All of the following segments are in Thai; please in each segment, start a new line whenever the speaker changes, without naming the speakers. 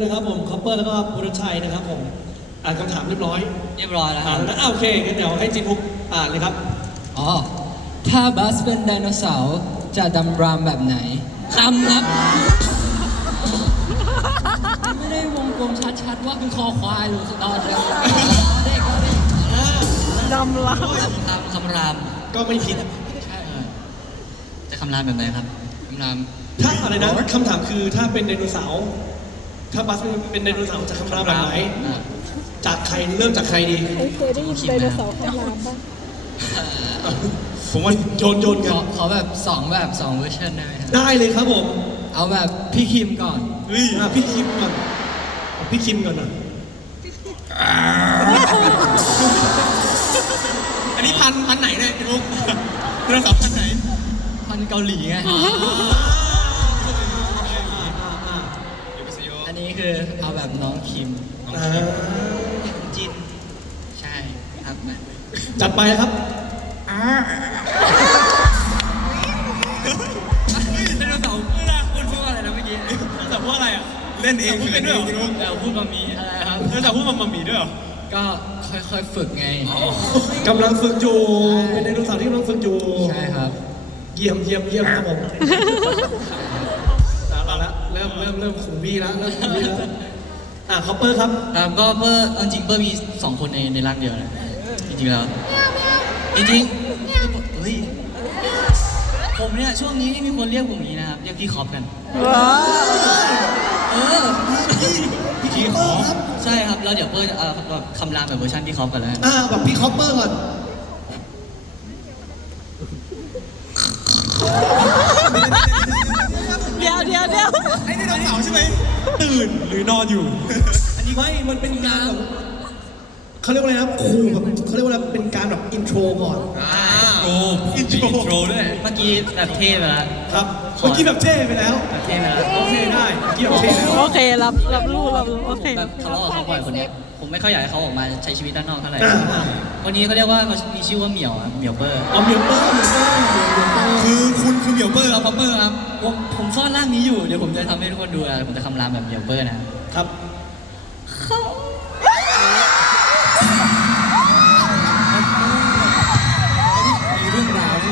นะครับผมคอปเปอร์แล้วก็บุรชัยนะครับผมอ่านคำถามเรียบร้อย
แล้วครับ
แล้วโอเคงั้นเดี๋ยวให้จินพุกอ่านเลยครับ
อ๋อถ้าบัสเป็นไดโนเสาร์จะดำรามแบบไหนคำครับไม่ได้วงกลมชัดๆว่าคือคอควายหรือตอเด็ก
ดำละ
คำราม
ก็ไม่ผิด
ใช่จะคำรามแบบไหนครับคำราม
ถ้าอะไรนะคำถามคือถ้าเป็นไดโนเสาร์ถ้าบัสเป็นไดโนเสาร์จะคำรามแบบไหนจากใครเริ่มจากใครดี
เคยได้ยินไดโนเสาร์คำรามป่ะ
ผมว่าโยนกัน
ขอแบบ2เวอร์ชันได้ไหม
ได้เลยครับผม
เอาแบบพี่คิมก่อน
พี่คิมก่อนพี่คิมก่อนนะ
อันนี้พันไหนเนี่ยพี่ลูกไดโนเสาร์พันไหน
พันเกาหลีไงอันนี้คือเอาแบบน้องคิมจินใช่ครับ
จัดไปครับ
ไดโนเสาร์คุณพูดอะไรนะเมื่อกี้
แต่พูดอะไรอ่ะเล่นเองเป็นด้วยพี่ลูก
พูดมามีอะไรครับ
แล้วแต่พูดมามีด้วยเหรอ
ก็ค่อยๆฝึกไง
กำลังฝึกอยู่เป็นไดโนเสาร์ที่กำลังฝึกอยู่
ใช่ครับ
เยี่ยมครับผมเอาละเริ่มขู่พี่แล้วคอปเปอร์ครับ
ก็เปอร์จริงเปอร์มี2คนในร่างเดียวนะจริงๆแล้วจริงๆเฮ้ยผมเนี่ยช่วงนี้มีคนเรียกผมอย่างนี้นะครับเรียกพี่คอปกัน
พี่คอป
ใช่ครับแล้วเดี๋ยวเปอร์แบบคำรามแบบเวอร์ชันพี่คอปกันแล้ว
แบบพี่คอปเปอร์ก่อน
เดี๋ยว
ไอ้ไดโนเสาร์ใช่ไหมตื่นหรือนอนอยู่
อันนี้ไม่มันเป็นการแบบเขาเรียกว่าอะไรนะครูแบบเขาเรียกว่าอะไรเป็นการแบบอินโทรก่อน
อินโทรด้วย
เมื่อกี้แบบเท่ไปแล้ว
ครับเมื่อกี้แบบเท่ไปแล้วโอเคได้เมื่อกี้แบบเท่แล้ว
โอเครับรู้โอเค
แบบทะเลาะกับเขาบ่อยคนนี้ผมไม่ค่อยอยากให้เขาออกมาใช้ชีวิตด้านนอกเท่าไหร่วันนี้เขาเรียกว่าเขามีชื่อว่าเหมียวเปอร์
เหมียวเปอร์
คือคุณคือเหมียวเปอร์ครับเปอร์ครับ
ผมซ่อนร่างนี้อยู่เดี๋ยวผมจะทำให้ทุกคนดูนะผมจะคำรามแบบเหมียวเปอร์
นะครับ
มีเรื่องราว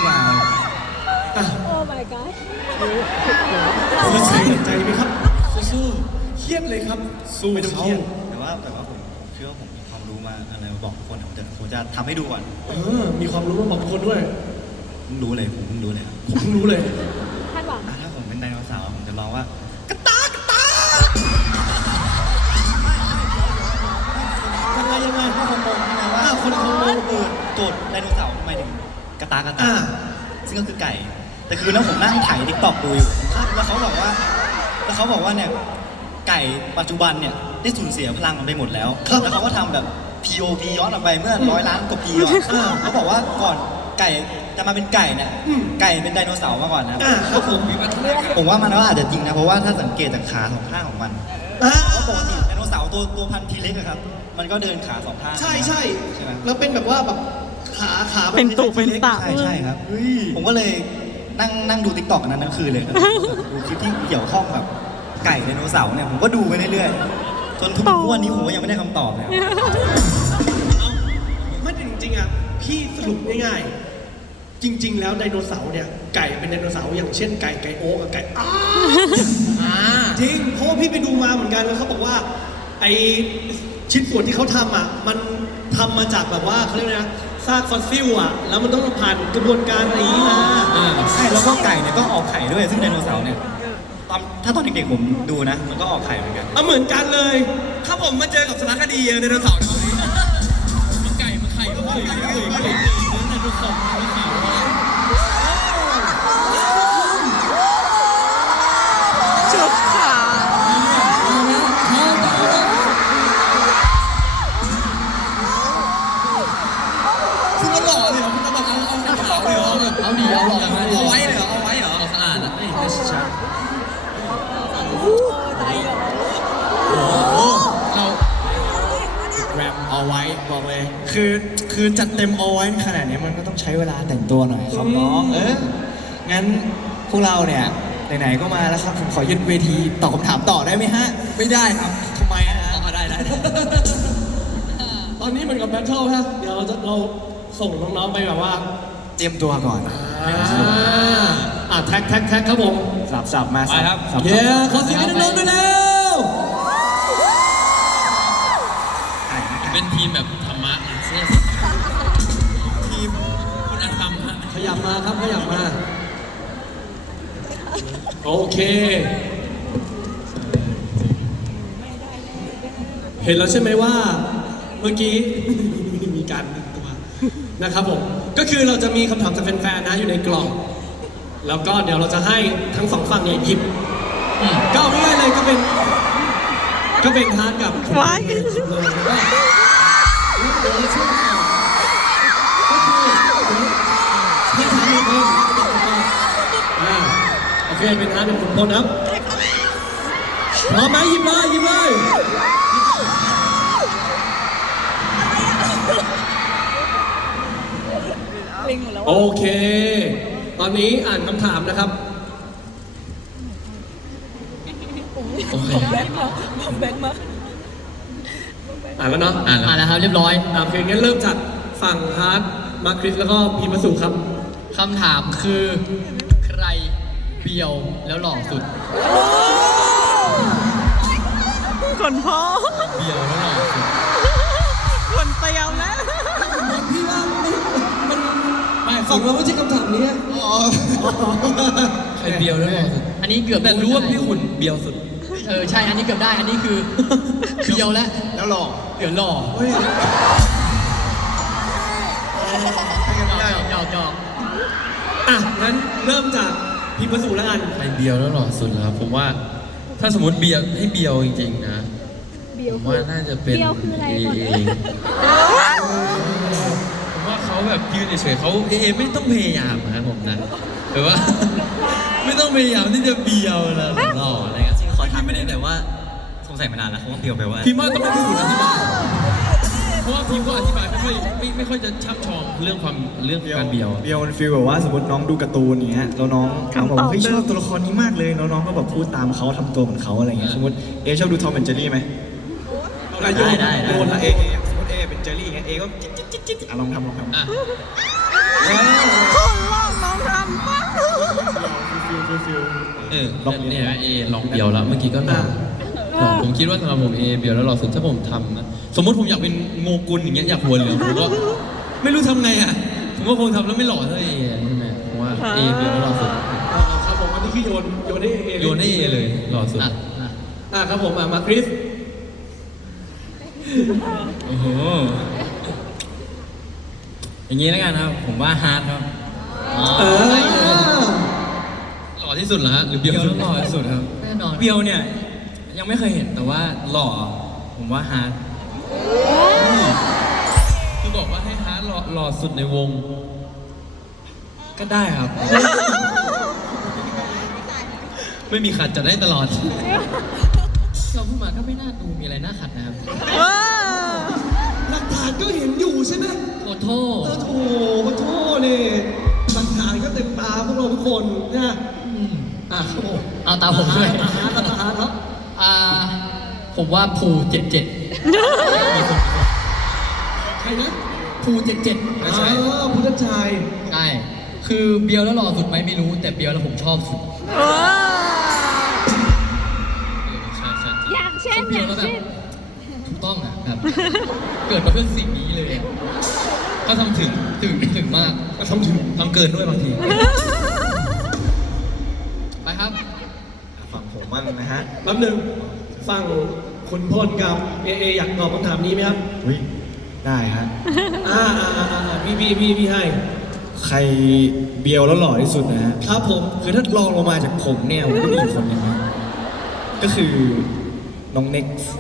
โอ้ my god
ใส่ใจไหมครับ
สู้
เครียดเลยครับ
สู้ไม่ต้องเครียด
แต่ว่าผมเชื่อว่าผมมีความรู้มาอะไรมาบอกทุกคนผมจะทำให้ดูก่อน
มีความรู้มาบอกทุกคนด้วย
ผมรู้เลยผมรู้เลย
ผมรู้เลย
คาดหวัง
ถ้าผมเป็นไดโนเสาร์ผมจะร้องว่ากระตาก
ยังไง
ถ้าคนงงใช่ไหมว่าคนงงโจทย์ไดโนเสาร์ทำไมถึงกระตากซึ่งก็คือไก่แต่คือผมนั่งถ่ายทิกตอกดูอยู่แล้วเขาบอกว่าเนี่ยไก่ปัจจุบันเนี่ยได้สูญเสียพลังมันไปหมดแล้วแล้วเขาก็ทำแบบ POV ย้อนออกไปเมื่อ100 ล้านกว่าปีก่อนเขาบอกว่าก่อนไก่จะมาเป็นไก่เนี่ยไก่เป็นไดโนเสาร์มาก่อนนะครับผมว่ามันก็อาจจะจริงนะเพราะว่าถ้าสังเกตจากขา2 ข้างของมันเพราะปกติไดโนเสาร์ตัวพันธุ์ทีเล็กครับมันก็เดินขา2 ข้าง
ใช่แล้วเป็นแบบว่าแบบขา
เป็นตุเป็นตะ
ใช่ครับผมก็เลยนั่งดู TikTok นั้นทั้งคืนเลยดูคลิปที่เกี่ยวข้องกับไก่ไดโนเสาร์เนี่ยผมก็ดูไปเรื่อยๆจนทุกวันนี้ผมก็ยังไม่ได้คำตอบเลย
ไม่จริงๆพี่สรุปง่ายๆจริงๆแล้วไดโนเสาร์เนี่ยไก่เป็นไดโนเสาร์อย่างเช่นไก่โอ๊กกับไก่จริงเพราะว่าพี่ไปดูมาเหมือนกันแล้วเขาบอกว่าไอชิ้นส่วนที่เขาทำมันทำมาจากแบบว่าเขาเรียกนะซากฟอสซิลแล้วมันต้องผ่านกระบวนการอะไรอย่างนี้มา
ใช่แล้วก็ไก่เนี่ยก็ออกไข่ด้วยซึ่งไดโนเสาร์เนี่ยถ้าตอนเด็กๆผมดูนะมันก็ออกไข่เหมือนกัน
เหมือนกันเลย
ถ้าผมมาเจอกับสารคดีไดโนเสาร์นี้มีไก่มาไข่ก็ไก่ไดโนเสาร์มีไข่
จุดขา
คุณก็หล่อเลยเหรอคุณก็แบบเอาขาวเลยเหรอ
เอาดีเอาหล่อมา
เอาไว้เลยเหรอเอาไว้เหรอ
สะอาดอ่ะ
ตายเหรอ
เราแรมเอาไว้บอกเลยคือจัดเต็มเอาไว้ขนาดนี้มันก็ต้องใช้เวลาแต่งตัวหน่อยครับน้องงั้นพวกเราเนี่ย
ไหนๆก็มาแล้วครับผมขอยึดเวทีตอบคำถามต่อได้ไหมฮะ
ไม่ได้ครับ
ทำไมฮะ
ได้ได้
ตอนนี้เหมือนกับแบทเทิลฮะเดี๋ยวเราส่งน้องๆไปแบบว่า
เตรียมตัวก่อน
แท็กครับผม
สับมา
ไปครับ
สับ
เย้ขอเสียงให้น้องๆด้วยแล้ว
เป็นทีมแบบธรรมะทีมคุณธรรมฮะ
ขยับมาครับขยับมาโอเค เห็นแล้วใช่ไหมว่าเมื่อกี้ มีการดึงตัวนะครับผมก็คือเราจะมีคำถามจากแฟนๆนะอยู่ในกล่อง แล้วก็เดี๋ยวเราจะให้ทั้งสองฝั่งเนี่ยหยิบก็เอาง่ายๆเลยก็เป็นฮาร์ดกับ
ว้าย
เลยแล้วก็เดี๋ยวเราช่วยกันก็คือให้ทำเองโอเคเป็นฮาร์ดเป็นขุนพลครับพร้อมไหมหยิบเลย
ลิงหมดแล้ว
โอเค ตอนนี้อ่านคำถามนะครับ
ผมแบงค์มา
อ่านแล้วเนาะ
อ่านแล้วครับเรียบร้อย
โอเคงั้นเริ่มจากฝั่งฮาร์ดมาร์คคริสแล้วก็พีมาสุครับ
คำถามคือใครเบียวแล้วหล่อสุด
คนพ่อ
เบียวแล้วหล่อสุด
คนเตียวแล้ว
พี่ว่ามันฝั่งเราไม่ใช่คำถามนี้
ใครเบียวแล้วหรอ
อันนี้เกือบ
แต่รู้ว่า
ได้
พี่ขุนเบียวสุด
ใช่อันนี้เกือบได้อันนี้คือเบียวแล้ว
แล้วหลอก
เหลือหล่อหยอก
อ่ะงั้นเริ่มจากพีมาสุแล้วกัน
ใครเบียวแล้วหล่อสุดเหรอครับผมว่าถ้าสมมติเบียวให้เบียวจริงๆนะผมว่าน่าจะเป็น
เบียวคืออะไรก่อน
เองผมว่าเขาแบบยืนเฉยๆเขาไม่ต้องพยายามนะครับผมนะแต่ว่า ไม่ต้องพยายามที่จะเบียวแล้วหล่ออะไรเงี้ย
ขอถามไม่ได้แต่ว่าสงสัยมานานแล้วเขาว่าเบียวไปว่า
พี่ว่าต้องให้พี่ขุนอธิบายเพราะว่าพี่ก็อธิบายไม่ค่อยจะช่ำชองเรื่องการเบียว
เบียวมันฟีลแบบว่าสมมติน้องดูการ์ตูนอย่างเงี้ยแล้วน้องบอกว่าเฮ้ยชอบตัวละครนี้มากเลยแล้วน้องก็แบบพูดตามเขาทำตัวเหมือนเขาอะไรเงี้ยสมมติชอบดูทอมแอนด์เจอรี่ไหม
ได้
โยนละสมมติเป็นเจอรี่เงี้ยก็จิ๊ดลองทำ
อ่ะ
คนลอกน้องทำปะ
ลองเนี่ยลองเบียวแล้วเมื่อกี้ก็ลองผมคิดว่าสำหรับผมเบียวแล้วหล่อสุดถ้าผมทำนะสมมติผมอยากเป็นโงกุลอย่างเงี้ยอยากหัวเหลืองผมก็ไม่รู้ทำไงอ่ะผมก็คงทำแล้วไม่หล่อเท่าใช่ไหมผมว่าเบียวแล้วหล่อสุด
ครับผมอันนี้คือโยนให้เอ
โยนให้เลยหล่อสุด
ครับผมมาร์คคริส
โอ้โหอย่างนี้แล้วกันครับผมว่าฮาร์ดครับ หล่อที่สุดเหรอฮะหรือเบียวหล่อที่สุดครับ
แน่นอน
เบียวเนี่ยยังไม่เคยเห็นแต่ว่าหล่อผมว่าฮาร์ดคือบอกว่าให้ฮาร์ดหล่อสุดในวง ก็ได้ครับ ไม่มีขัดจะได้ตลอด
เราพูดมาก็ไม่น่าดูมีอะไรน่าขัดนะครับ
หลักฐานก็เห็นอยู่ใช่ไหม
โอโทษ
โอ้โหมาโทษเนี่ยหลักฐานก็เต็มตาพวกเราทุกคนนะครับผม
เอาตามผมด้วย
อาหารครับ
ผมว่าภู77
ใครนะ
ภู77
พุทธชัย
ใช่คือเบียวแล้วหล่อสุดไหมไม่รู้แต่เบียวแล้วผมชอบสุด
ใช่ใช่
อย่างเช่น
เบียวแล้วแบบถูกต้องอ่ะแบบเกิดมาเพื่อสิ่งนี้เลยอะ
ก็ทำถึงมาก
มาทำถึง
ทำเกินด้วยบางที
ไปครับ
ฝั่งผมบ้างนะฮะ
แป๊บหนึงฝั่งคุณพลกับอยากตอบคำถามนี้ไหมครับ
อุ้ยได้ฮะ
พี่ให้
ใครเบียวแล้วหล่อที่สุดนะฮะ
ครับผม
คือถ้าลองลงมาจากผมเนี่ยผมก็มีอีกคนหนึงนะก็คือน้องเน็กซ์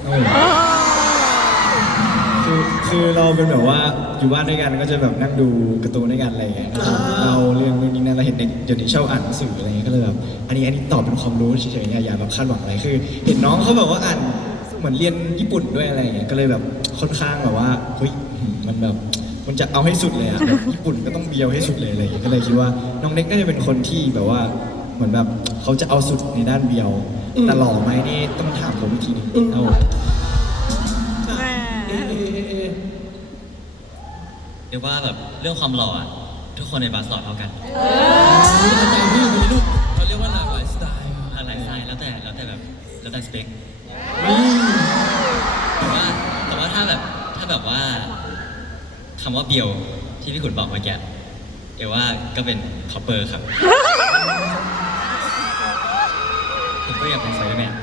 คือเราเป็นแบบว่าอยู่บ้านด้วยกันก็จะแบบนั่งดูการ์ตูนด้วยกันอะไรอย่างเงี้ยเราเรื่องนี้นั่นเราเห็นเด็กเดี๋ยวนี้ชอบอ่านหนังสืออะไรเงี้ยก็เลยแบบอันนี้ตอบเป็นความรู้เฉยๆอย่าแบบคาดหวังอะไรคือ เห็นน้องเขาแบบว่าอ่านเหมือนเรียนญี่ปุ่นด้วยอะไรอย่างเงี้ยก็เลยแบบค่อนข้างแบบว่าเฮ้ยมันแบบมันจะเอาให้สุดเลยอะแบบญี่ปุ่นก็ต้องเบียวให้สุดเลยอะไรอย่างเงี้ยก็เลยคิดว่าน้องเน็กน่าจะเป็นคนที่แบบว่าเหมือนแบบเขาจะเอาสุดในด้านเบียว แต่หล่อไหมนี่ต้องถามผมอีกทีหนึงเอา
แม่
เอ
เรียกว่าแบบเรื่องความหล่ออะทุกคนในบัสหล่อเท่ากัน
นี่อาจารย์พี่มีลูกเขาเรียกว่าหลากหลายสไตล์
อะไรสไตล์แล้วแต่แบบแล้วแต่สเปค
นี่
แต่ว่าถ้าแบบว่าคำว่าเบียวที่พี่ขุนบอกเมื่อกี้เอว่าก็เป็นคอปเปอร์ครับผมก็อยากเป็นไฟเดอร์แมน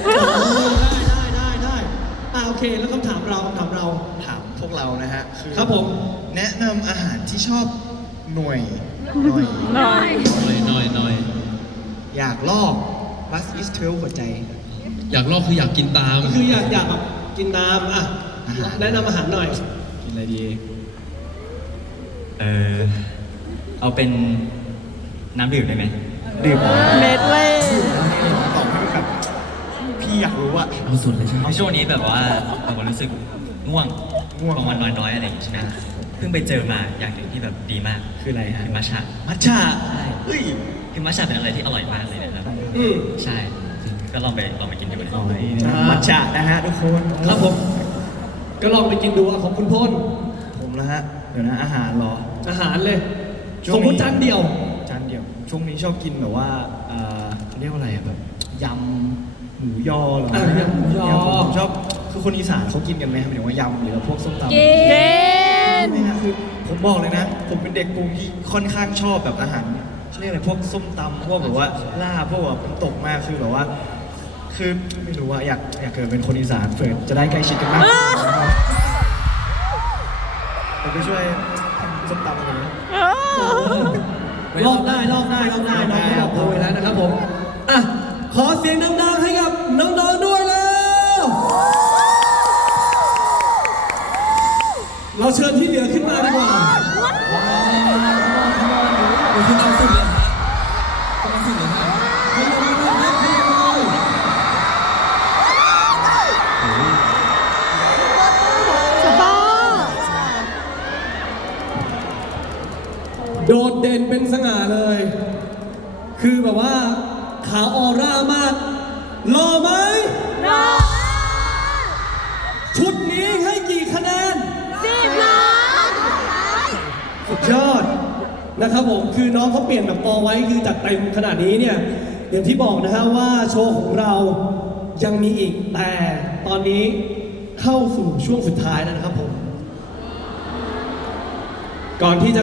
ได้โอเคแล้วคำถามเรา
ถามพวกเรานะฮะคือ
ครับผม
แนะนำอาหารที่ชอบหน่อย
หน่อย
หน่อย
อยากลอกบัสอิสเทลหัวใจ
อยากลอกคืออยากกินตาม
คืออยากแบบกินน้ำอ่ะ
อาหาร
แนะนำอาหารหน่อย
กินอะไรดี
เอาเป็นน้ำดื่มได้ไหม
ดื่ม
เม็ดเล่
ตอบให้แบบพี่อยากรู้อะ
เอาสุดเลยใช่ไหมช่วงนี้แบบว่าผมรู้สึกง่วงบางวันน้อยๆอะไรอย่างงี้ใช่ไหมเพิ่งไปเจอมาอย่างหนึ่งที่แบบดีมาก
คืออะไรฮะ
คือมัทฉะ
มัทฉะ
ใช่
เฮ้ย
คือมัทฉะเป็นอะไรที่อร่อยมากเลยนะครับ
อืม
ใช่ก็ลองไปกินดูนะ
อ๋อนี่นะมัทฉะนะฮะทุกคน
ครับผม ก็ลองไปกินดูอ่ะของคุณพล
ผมนะฮะ เดี๋ยวนะอาหารเหรอ
อาหารเลย
ช่ว
ส
ง
ม
นี้
มติจานเดียว
จานเดียว ช่วงนี้ชอบกินแบบว่าเขาเรียกว่าอะไรอะแบบยำหมูยอเหรอ
อ่ะยำหมูยอ
ผมชอบคือคนอีสานเขากินกันไหมหมายถึงว่ายำหรือว่าพวกส้มตำ
เย็น
ไม่นะคือผมบอกเลยนะ ผมเป็นเด็กกรุงที่ค่อนข้างชอบแบบอาหารเรียกอะไรพวกส้มตำพวกแบบว่าลาบพวกแบบน้ำตกมากคือแบบว่า คือไม่รู้ว่าอยากเกิดเป็นคนอีสานเผื่อจะได้ใกล้ชิดกันมากผมไปช่วยทำส้มตำเลย
ลอกได้น้องเขาบอกโปรยแล้วนะครับผม อ่ะ ขอเสียงดังๆให้กับน้องๆด้วยแล้ว เราเชิญที่เหลือขึ้นมาดีกว่า
คุณเอาสุดเลยฮะคุณเอาสุดเลยฮะ
สตาร์
โดดเด่นเป็นสง่าเลย คือแบบว่าขาวออร่ามากหล่อไหม
น้อง
ชุดนี้ให้กี่คะแนน
10 ล้าน
สุดยอดนะครับผมคือน้องเขาเปลี่ยนแบบปอไว้คือจัดเต็มขนาดนี้เนี่ยอย่างที่บอกนะฮะว่าโชว์ของเรายังมีอีกแต่ตอนนี้เข้าสู่ช่วงสุดท้ายแล้วนะครับผมก่อนที่จะ